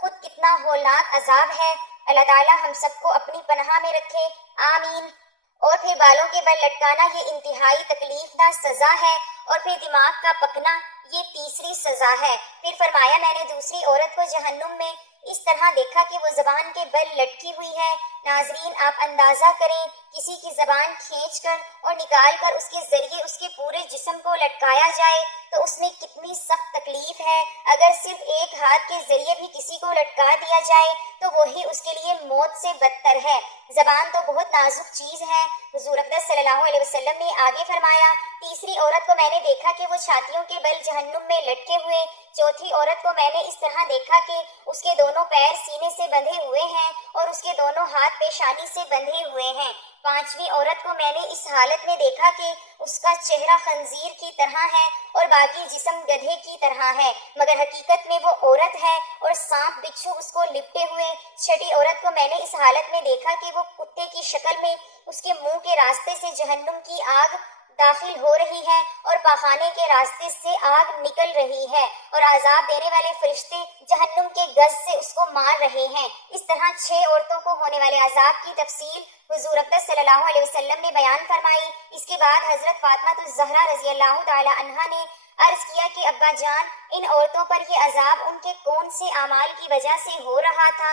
خود کتنا ہولناک عذاب ہے۔ اللہ تعالیٰ ہم سب کو اپنی پناہ میں رکھے، آمین۔ اور پھر بالوں کے بل لٹکانا یہ انتہائی تکلیف دہ سزا ہے، اور پھر دماغ کا پکنا یہ تیسری سزا ہے۔ پھر فرمایا میں نے دوسری عورت کو جہنم میں اس طرح دیکھا کہ وہ زبان کے بل لٹکی ہوئی ہے۔ ناظرین آپ اندازہ کریں، کسی کی زبان کھینچ کر اور نکال کر اس کے ذریعے اس کے پورے جسم کو لٹکایا جائے تو اس میں کتنی سخت تکلیف ہے۔ اگر صرف ایک ہاتھ کے ذریعے بھی کسی کو لٹکا دیا جائے تو وہی اس کے لیے موت سے بدتر ہے۔ زبان تو بہت نازک چیز ہے۔ حضور اقدس صلی اللہ علیہ وسلم نے آگے فرمایا، تیسری عورت کو میں نے دیکھا کہ وہ چھاتیوں کے بل جہنم میں لٹکے ہوئے۔ چوتھی عورت کو میں نے اس طرح دیکھا کہ اس کے دونوں پیر سینے سے بندھے ہوئے ہیں اور اس کے دونوں ہاتھ پیشانی سے بندھے ہوئے ہیں۔ پانچویں عورت کو میں نے اس حالت میں دیکھا کہ اس کا چہرہ خنزیر کی طرح ہے اور باقی جسم گدھے کی طرح ہے، مگر حقیقت میں وہ عورت ہے اور سانپ بچھو اس کو لپٹے ہوئے۔ چھٹی عورت کو میں نے اس حالت میں دیکھا کہ وہ کتے کی شکل میں اس کے منہ کے راستے سے جہنم کی آگ داخل ہو رہی ہے اور پاخانے کے راستے سے آگ نکل رہی ہے، اور عذاب دینے والے فرشتے جہنم کے گز سے اس کو مار رہے ہیں۔ اس طرح 6 عورتوں کو ہونے والے عذاب کی تفصیل حضور اقدس صلی اللہ علیہ وسلم نے بیان فرمائی۔ اس کے بعد حضرت فاطمہ الزہرا رضی اللہ تعالی عنہا نے عرض کیا کہ ابا جان، ان عورتوں پر یہ عذاب ان کے کون سے اعمال کی وجہ سے ہو رہا تھا؟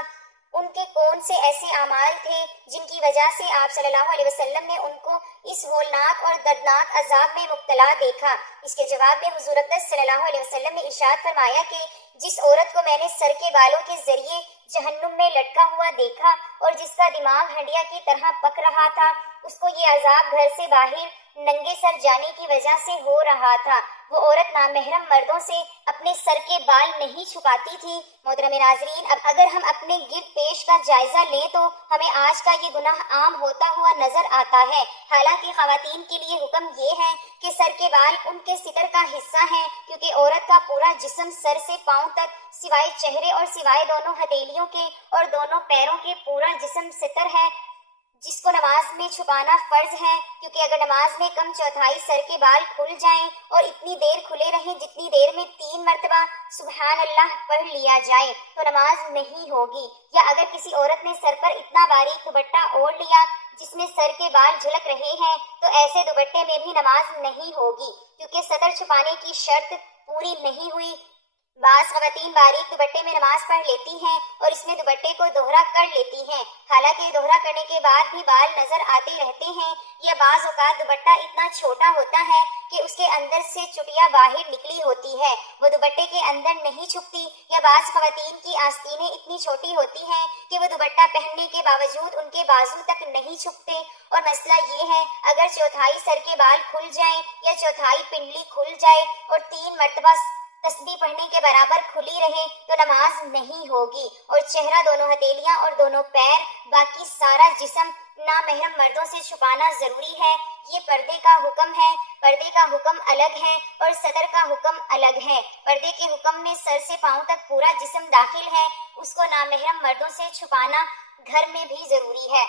ان کے کون سے ایسے اعمال تھے جن کی وجہ سے آپ صلی اللہ علیہ وسلم نے ان کو اس ہولناک اور دردناک عذاب میں مبتلا دیکھا؟ اس کے جواب میں حضور اقدس صلی اللہ علیہ وسلم نے ارشاد فرمایا کہ جس عورت کو میں نے سر کے بالوں کے ذریعے جہنم میں لٹکا ہوا دیکھا اور جس کا دماغ ہنڈیا کی طرح پک رہا تھا، اس کو یہ عذاب گھر سے باہر ننگے سر جانے کی وجہ سے ہو رہا تھا۔ وہ عورت نامحرم مردوں سے اپنے سر کے بال نہیں چھپاتی تھی۔ محترم ناظرین، اب اگر ہم اپنے گرد پیش کا جائزہ لیں تو ہمیں آج کا یہ گناہ عام ہوتا ہوا نظر آتا ہے۔ حالانکہ خواتین کے لیے حکم یہ ہے کہ سر کے بال ان کے ستر کا حصہ ہیں، کیونکہ عورت کا پورا جسم سر سے پاؤں تک سوائے چہرے اور سوائے دونوں ہتھیلیوں کے اور دونوں پیروں کے پورا جسم ستر ہے، جس کو نماز میں چھپانا فرض ہے، کیونکہ اگر نماز میں کم چوتھائی سر کے بال کھل جائیں اور اتنی دیر کھلے رہیں جتنی دیر میں 3 مرتبہ سبحان اللہ پڑھ لیا جائے تو نماز نہیں ہوگی، یا اگر کسی عورت نے سر پر اتنا باریک دوپٹہ اوڑھ لیا جس میں سر کے بال جھلک رہے ہیں تو ایسے دوپٹے میں بھی نماز نہیں ہوگی، کیونکہ سطر چھپانے کی شرط پوری نہیں ہوئی۔ بعض خواتین باریک دوپٹے میں نماز پڑھ لیتی ہیں اور اس میں دوپٹے کو دوہرا کر لیتی ہیں، حالانکہ دوہرا کرنے کے بعد بھی بال نظر آتے رہتے ہیں، یا بعض اوقات دوپٹہ اتنا چھوٹا ہوتا ہے کہ اس کے اندر سے چٹیا باہر نکلی ہوتی ہے، وہ دوپٹے کے اندر نہیں چھپتی، یا بعض خواتین کی آستینیں اتنی چھوٹی ہوتی ہیں کہ وہ دوپٹہ پہننے کے باوجود ان کے بازو تک نہیں چھپتے۔ اور مسئلہ یہ ہے، اگر چوتھائی سر کے بال کھل جائیں یا چوتھائی پنڈلی کھل جائے اور 3 مرتبہ تسبیح پڑھنے کے برابر کھلی رہے تو نماز نہیں ہوگی، اور چہرہ، دونوں ہتھیلیاں اور دونوں پیر، باقی سارا جسم نامحرم مردوں سے چھپانا ضروری ہے۔ یہ پردے کا حکم ہے۔ پردے کا حکم الگ ہے اور سطر کا حکم الگ ہے۔ پردے کے حکم میں سر سے پاؤں تک پورا جسم داخل ہے، اس کو نامحرم مردوں سے چھپانا گھر میں بھی ضروری ہے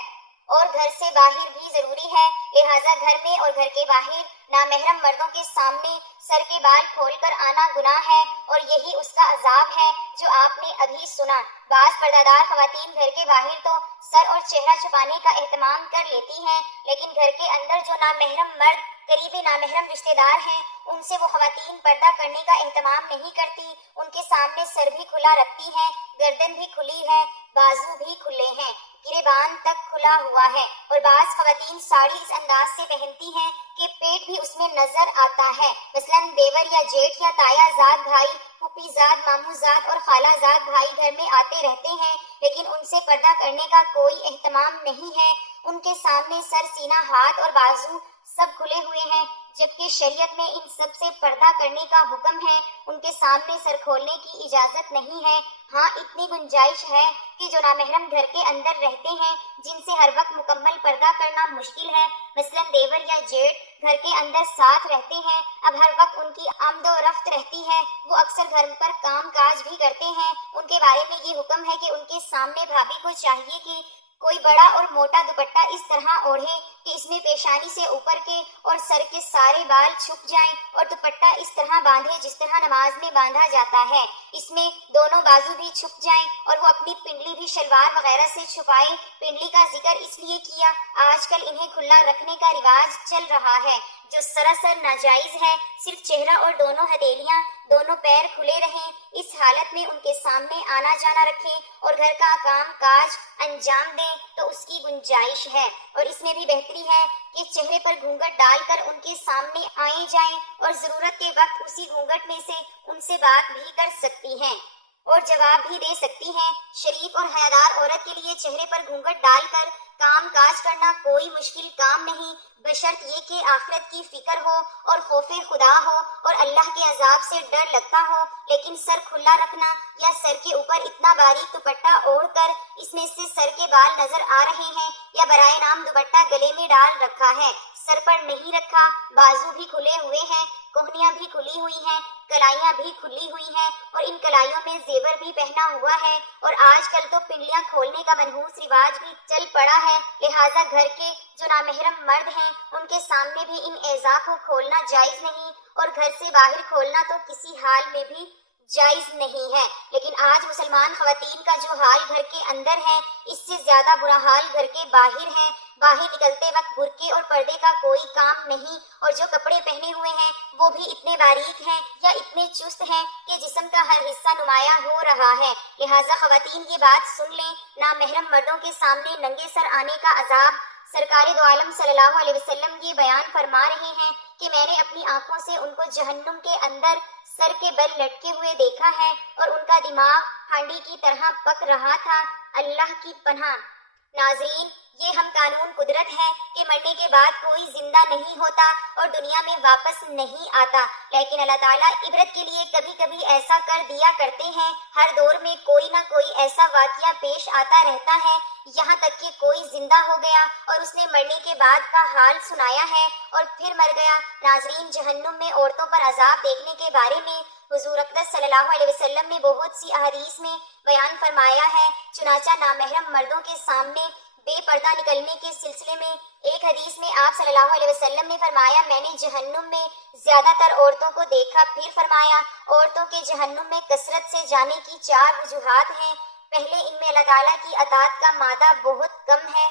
اور گھر سے باہر بھی ضروری ہے، لہٰذا گھر میں اور گھر کے باہر نامحرم مردوں کے سامنے سر کے بال کھول کر آنا گناہ ہے، اور یہی اس کا عذاب ہے جو آپ نے ابھی سنا۔ بعض پردہ خواتین گھر کے باہر تو سر اور چہرہ چھپانے کا اہتمام کر لیتی ہیں، لیکن گھر کے اندر جو نامحرم مرد قریبی نامحرم رشتہ دار ہیں ان سے وہ خواتین پردہ کرنے کا اہتمام نہیں کرتی، ان کے سامنے سر بھی کھلا رکھتی ہیں، گردن بھی کھلی ہے، بازو بھی کھلے ہیں، گریبان تک کھلا ہوا ہے، اور بعض خواتین ساڑی اس انداز سے پہنتی ہیں کہ پیٹ بھی اس میں نظر آتا ہے۔ مثلاً دیور یا جیٹھ یا تایا زاد بھائی، پھوپھی زاد، ماموں زاد اور خالہ زاد بھائی گھر میں آتے رہتے ہیں، لیکن ان سے پردہ کرنے کا کوئی اہتمام نہیں ہے، ان کے سامنے سر، سینہ، ہاتھ اور بازو سب کھلے ہوئے ہیں، جبکہ شریعت میں ان سب سے پردہ کرنے کا حکم ہے، ان کے سامنے سر کھولنے کی اجازت نہیں ہے۔ ہاں، اتنی گنجائش ہے کہ جو نامحرم گھر کے اندر رہتے ہیں، جن سے ہر وقت مکمل پردہ کرنا مشکل ہے، مثلاً دیور یا جیٹھ گھر کے اندر ساتھ رہتے ہیں، اب ہر وقت ان کی آمد و رفت رہتی ہے، وہ اکثر گھر پر کام کاج بھی کرتے ہیں، ان کے بارے میں یہ حکم ہے کہ ان کے سامنے بھابھی کو چاہیے کہ کوئی بڑا اور موٹا دوپٹہ اس طرح اوڑھے کہ اس میں پیشانی سے اوپر کے اور سر کے سارے بال چھپ جائیں، اور دوپٹہ اس طرح باندھے جس طرح نماز میں باندھا جاتا ہے۔ اس میں دونوں بازو بھی چھپ جائیں اور وہ اپنی پنڈلی بھی شلوار وغیرہ سے چھپائیں۔ پنڈلی کا ذکر اس لیے کیا، آج کل انہیں کھلا رکھنے کا رواج چل رہا ہے جو سراسر ناجائز ہے۔ صرف چہرہ اور دونوں ہتھیلیاں، دونوں پیر کھلے رہیں، اس حالت میں ان کے سامنے آنا جانا رکھیں اور گھر کا کام کاج انجام دیں تو اس کی گنجائش ہے۔ اور اس میں بھی بہتری ہے کہ چہرے پر گھونگھٹ ڈال کر ان کے سامنے آئے جائیں اور ضرورت کے وقت اسی گھونگھٹ میں سے ان سے بات بھی کر سکتی ہیں اور جواب بھی دے سکتی ہیں۔ شریف اور حیادار عورت کے لیے چہرے پر گھونگھٹ ڈال کر کام کاج کرنا کوئی مشکل کام نہیں، بشرط یہ کہ آخرت کی فکر ہو اور خوف خدا ہو اور اللہ کے عذاب سے ڈر لگتا ہو۔ لیکن سر کھلا رکھنا یا سر کے اوپر اتنا باریک دوپٹہ اوڑھ کر اس میں سے سر کے بال نظر آ رہے ہیں یا برائے نام دوپٹہ گلے میں ڈال رکھا ہے، سر پر نہیں رکھا، بازو بھی کھلے ہوئے ہیں، کوہنیاں بھی کھلی ہوئی ہیں، کلائیاں بھی کھلی ہوئی ہیں اور ان کلائیوں میں زیور بھی پہنا ہوا ہے۔ اور آج کل تو پنڈلیاں کھولنے کا منحوس رواج بھی چل پڑا ہے، لہٰذا گھر کے جو نامحرم مرد ہیں ان کے سامنے بھی ان اعضاء کو کھولنا جائز نہیں اور گھر سے باہر کھولنا تو کسی حال میں بھی جائز نہیں ہے۔ لیکن آج مسلمان خواتین کا جو حال گھر کے اندر ہے اس سے زیادہ برا حال گھر کے باہر ہے۔ باہر نکلتے وقت برقعے اور پردے کا کوئی کام نہیں اور جو کپڑے پہنے ہوئے ہیں وہ بھی اتنے باریک ہیں یا اتنے چست ہیں کہ جسم کا ہر حصہ نمایاں ہو رہا ہے۔ لہٰذا خواتین کی بات سن لیں، نامحرم مردوں کے سامنے ننگے سر آنے کا عذاب سرکار دو عالم صلی اللہ علیہ وسلم یہ بیان فرما رہے ہیں کہ میں نے اپنی آنکھوں سے ان کو جہنم کے اندر سر کے بل لٹکے ہوئے دیکھا ہے اور ان کا دماغ ہانڈی کی طرح پک رہا تھا۔ اللہ کی پناہ۔ ناظرین، یہ ہم قانون قدرت ہے کہ مرنے کے بعد کوئی زندہ نہیں ہوتا اور دنیا میں واپس نہیں آتا، لیکن اللہ تعالیٰ عبرت کے لیے کبھی کبھی ایسا کر دیا کرتے ہیں۔ ہر دور میں کوئی نہ کوئی ایسا واقعہ پیش آتا رہتا ہے، یہاں تک کہ کوئی زندہ ہو گیا اور اس نے مرنے کے بعد کا حال سنایا ہے اور پھر مر گیا۔ ناظرین، جہنم میں عورتوں پر عذاب دیکھنے کے بارے میں حضور اقدس صلی اللہ علیہ وسلم نے بہت سی احادیث میں بیان فرمایا ہے۔ چنانچہ نامحرم مردوں کے سامنے بے پردہ نکلنے کے سلسلے میں ایک حدیث میں آپ صلی اللہ علیہ وسلم نے فرمایا، میں نے جہنم میں زیادہ تر عورتوں کو دیکھا۔ پھر فرمایا، عورتوں کے جہنم میں کثرت سے جانے کی 4 وجوہات ہیں۔ پہلے، ان میں اللہ تعالیٰ کی اطاعت کا مادہ بہت کم ہے۔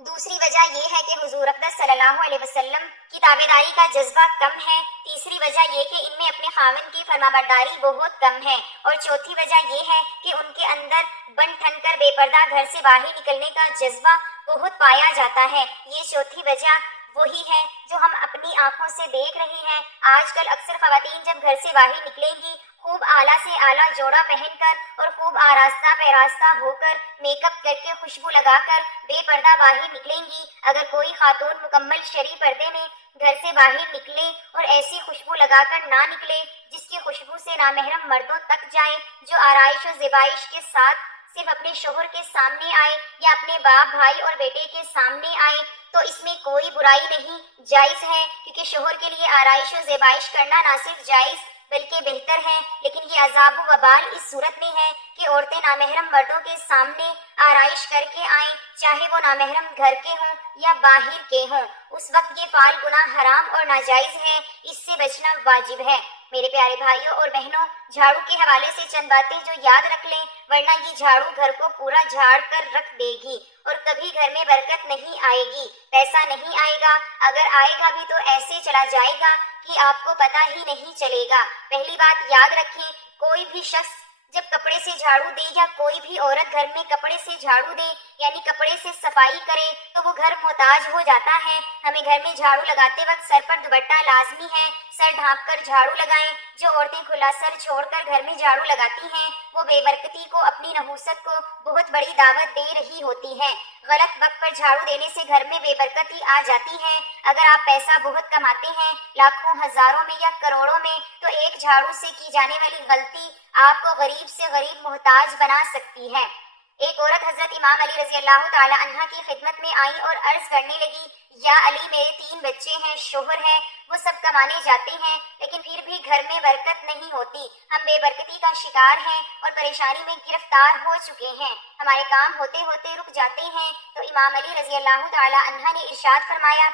دوسری وجہ یہ ہے کہ حضور اقدس صلی اللہ علیہ وسلم کی تابعداری کا جذبہ کم ہے۔ تیسری وجہ یہ کہ ان میں اپنے خاوند کی فرمانبرداری بہت کم ہے۔ اور چوتھی وجہ یہ ہے کہ ان کے اندر بن ٹھن کر بے پردہ گھر سے باہر نکلنے کا جذبہ بہت پایا جاتا ہے۔ یہ چوتھی وجہ وہی ہے جو ہم اپنی آنکھوں سے دیکھ رہے ہیں۔ آج کل اکثر خواتین جب گھر سے باہر نکلیں گی، خوب اعلیٰ سے اعلیٰ جوڑا پہن کر اور خوب آراستہ پیراستہ ہو کر، میک اپ کر کے، خوشبو لگا کر بے پردہ باہر نکلیں گی۔ اگر کوئی خاتون مکمل شرعی پردے میں گھر سے باہر نکلے اور ایسی خوشبو لگا کر نہ نکلے جس کی خوشبو سے نامحرم مردوں تک جائے، جو آرائش و زیبائش کے ساتھ صرف اپنے شوہر کے سامنے آئے یا اپنے باپ، بھائی اور بیٹے کے سامنے آئے، تو اس میں کوئی برائی نہیں، جائز ہے، کیونکہ شوہر کے لیے آرائش و زیبائش کرنا نہ صرف جائز بلکہ بہتر ہے۔ لیکن یہ عذاب و وبال اس صورت میں ہے کہ عورتیں نامحرم مردوں کے سامنے آرائش کر کے آئیں، چاہے وہ نامحرم گھر کے ہوں یا باہر کے ہوں، اس وقت یہ فعل گناہ حرام اور ناجائز ہے، اس سے بچنا واجب ہے۔ میرے پیارے بھائیوں اور بہنوں، جھاڑو کے حوالے سے چند باتیں جو یاد رکھ لیں، ورنہ یہ جھاڑو گھر کو پورا جھاڑ کر رکھ دے گی اور کبھی گھر میں برکت نہیں آئے گی، پیسہ نہیں آئے گا، اگر آئے گا بھی تو ایسے چلا جائے گا کہ آپ کو پتہ ہی نہیں چلے گا۔ پہلی بات یاد رکھیں، کوئی بھی شخص جب کپڑے سے جھاڑو دے یا کوئی بھی عورت گھر میں کپڑے سے جھاڑو دے یعنی کپڑے سے صفائی کرے تو وہ گھر محتاج ہو جاتا ہے۔ ہمیں گھر میں جھاڑو لگاتے وقت سر پر دوپٹہ لازمی ہے، سر ڈھانپ کر جھاڑو لگائیں۔ جو عورتیں کھلا سر چھوڑ کر گھر میں جھاڑو لگاتی ہیں وہ بے برکتی کو، اپنی نحوست کو بہت بڑی دعوت دے رہی ہوتی ہیں۔ غلط وقت پر جھاڑو دینے سے گھر میں بے برکتی آ جاتی ہے۔ اگر آپ پیسہ بہت کماتے ہیں، لاکھوں، ہزاروں میں یا کروڑوں میں، تو ایک جھاڑو سے کی جانے والی غلطی آپ کو غریب سے غریب محتاج بنا سکتی ہے۔ ایک عورت حضرت امام علی رضی اللہ تعالی عنہ کی خدمت میں آئی اور عرض کرنے لگی، یا علی، میرے 3 بچے ہیں، شوہر ہے، وہ سب کمانے جاتے ہیں، لیکن پھر بھی گھر میں برکت نہیں ہوتی، ہم بے برکتی کا شکار ہیں اور پریشانی میں گرفتار ہو چکے ہیں، ہمارے کام ہوتے ہوتے رک جاتے ہیں۔ تو امام علی رضی اللہ تعالی عنہ نے ارشاد فرمایا،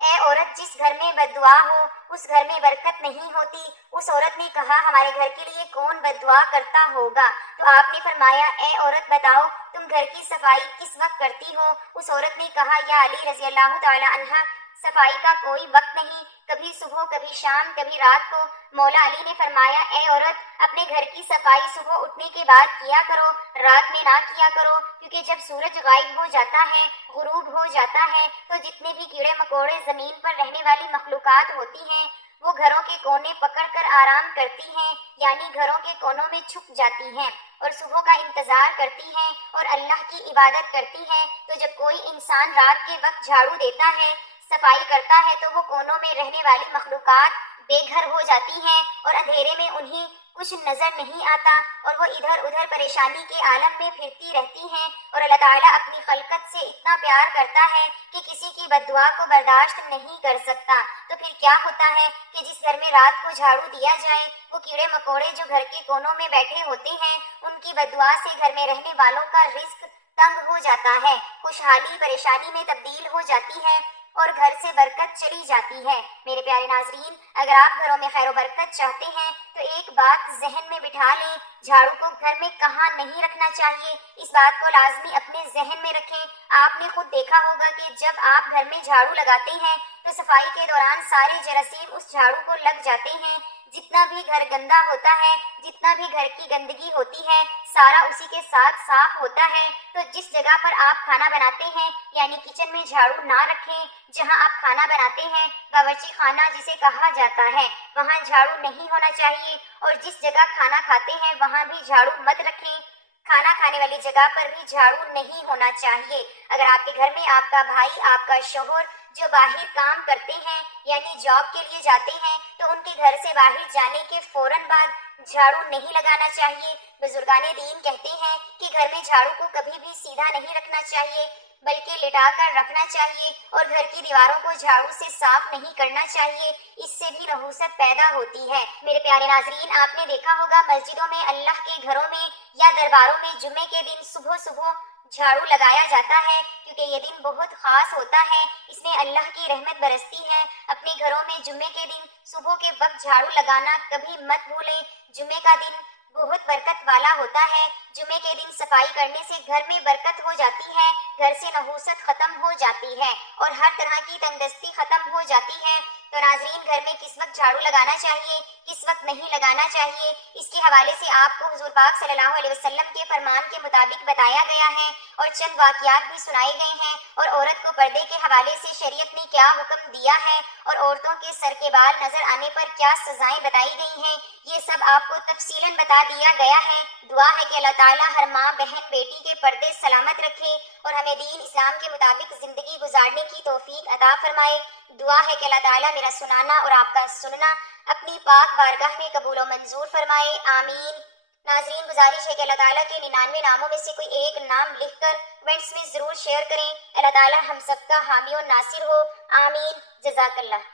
اے عورت جس گھر میں بد دعا ہو اس گھر میں برکت نہیں ہوتی۔ اس عورت نے کہا ہمارے گھر کے لیے کون بد دعا کرتا ہوگا؟ تو آپ نے فرمایا اے عورت بتاؤ تم گھر کی صفائی کس وقت کرتی ہو؟ اس عورت نے کہا یا علی رضی اللہ تعالی عنہ صفائی کا کوئی وقت نہیں، کبھی صبح کبھی شام کبھی رات کو۔ مولا علی نے فرمایا اے عورت اپنے گھر کی صفائی صبح اٹھنے کے بعد کیا کرو، رات میں نہ کیا کرو، کیونکہ جب سورج غائب ہو جاتا ہے، غروب ہو جاتا ہے، تو جتنے بھی کیڑے مکوڑے زمین پر رہنے والی مخلوقات ہوتی ہیں وہ گھروں کے کونے پکڑ کر آرام کرتی ہیں، یعنی گھروں کے کونوں میں چھپ جاتی ہیں اور صبح کا انتظار کرتی ہیں اور اللہ کی عبادت کرتی ہیں۔ تو جب کوئی انسان رات کے وقت جھاڑو دیتا ہے، صفائی کرتا ہے، تو وہ کونوں میں رہنے والی مخلوقات بے گھر ہو جاتی ہیں اور اندھیرے میں انہیں کچھ نظر نہیں آتا اور وہ ادھر ادھر پریشانی کے عالم میں پھرتی رہتی ہیں، اور اللہ تعالیٰ اپنی خلقت سے اتنا پیار کرتا ہے کہ کسی کی بد دعا کو برداشت نہیں کر سکتا۔ تو پھر کیا ہوتا ہے کہ جس گھر میں رات کو جھاڑو دیا جائے وہ کیڑے مکوڑے جو گھر کے کونوں میں بیٹھے ہوتے ہیں ان کی بد دعا سے گھر میں رہنے والوں کا رزق تنگ ہو جاتا ہے، خوشحالی پریشانی میں تبدیل ہو جاتی ہے اور گھر سے برکت چلی جاتی ہے۔ میرے پیارے ناظرین، اگر آپ گھروں میں خیر و برکت چاہتے ہیں تو ایک بات ذہن میں بٹھا لیں، جھاڑو کو گھر میں کہاں نہیں رکھنا چاہیے، اس بات کو لازمی اپنے ذہن میں رکھیں۔ آپ نے خود دیکھا ہوگا کہ جب آپ گھر میں جھاڑو لگاتے ہیں تو صفائی کے دوران سارے جراثیم اس جھاڑو کو لگ جاتے ہیں، جتنا بھی گھر گندا ہوتا ہے، جتنا بھی گھر کی گندگی ہوتی ہے، سارا اسی کے ساتھ صاف ہوتا ہے۔ تو جس جگہ پر آپ کھانا بناتے ہیں یعنی کچن میں جھاڑو نہ رکھیں، جہاں آپ کھانا بناتے ہیں باورچی خانہ جسے کہا جاتا ہے وہاں جھاڑو نہیں ہونا چاہیے، اور جس جگہ کھانا کھاتے ہیں وہاں بھی جھاڑو مت رکھیں، کھانا کھانے والی جگہ پر بھی جھاڑو نہیں ہونا چاہیے۔ اگر آپ کے گھر میں آپ کا بھائی، آپ کا شوہر جو باہر کام کرتے ہیں یعنی جاب کے لیے جاتے ہیں تو ان کے گھر سے باہر جانے کے فوراً بعد جھاڑو نہیں لگانا چاہیے۔ بزرگان دین کہتے ہیں کہ گھر میں جھاڑو کو کبھی بھی سیدھا نہیں رکھنا چاہیے بلکہ لٹا کر رکھنا چاہیے، اور گھر کی دیواروں کو جھاڑو سے صاف نہیں کرنا چاہیے، اس سے بھی نحوست پیدا ہوتی ہے۔ میرے پیارے ناظرین، آپ نے دیکھا ہوگا مسجدوں میں، اللہ کے گھروں میں یا درباروں میں جمعے کے دن صبح صبح جھاڑو لگایا جاتا ہے، کیونکہ یہ دن بہت خاص ہوتا ہے، اس میں اللہ کی رحمت برستی ہے۔ اپنے گھروں میں جمعے کے دن صبح کے وقت جھاڑو لگانا کبھی مت بھولیں۔ جمعے کا دن بہت برکت والا ہوتا ہے، جمعے کے دن صفائی کرنے سے گھر میں برکت ہو جاتی ہے، گھر سے نحوست ختم ہو جاتی ہے اور ہر طرح کی تندرستی ختم ہو جاتی ہے۔ تو ناظرین، گھر میں کس وقت جھاڑو لگانا چاہیے، کس وقت نہیں لگانا چاہیے، اس کے حوالے سے آپ کو حضور پاک صلی اللہ علیہ وسلم کے فرمان کے مطابق بتایا گیا ہے اور چند واقعات بھی سنائے گئے ہیں، اور عورت کو پردے کے حوالے سے شریعت نے کیا حکم دیا ہے اور عورتوں کے سر کے بال نظر آنے پر کیا سزائیں بتائی گئی ہیں، یہ سب آپ کو تفصیلاً بتا دیا گیا ہے۔ دعا ہے کہ اللہ تعالیٰ ہر ماں، بہن، بیٹی کے پردے سلامت رکھے اور ہمیں دین اسلام کے مطابق زندگی گزارنے کی توفیق عطا فرمائے۔ دعا ہے کہ اللہ تعالیٰ میرا سنانا اور آپ کا سننا اپنی پاک بارگاہ میں قبول و منظور فرمائے، آمین۔ ناظرین، گزارش ہے کہ اللہ تعالیٰ کے 99 ناموں میں سے کوئی ایک نام لکھ کر کمنٹس میں ضرور شیئر کریں۔ اللہ تعالیٰ ہم سب کا حامی و ناصر ہو، آمین۔ جزاک اللہ۔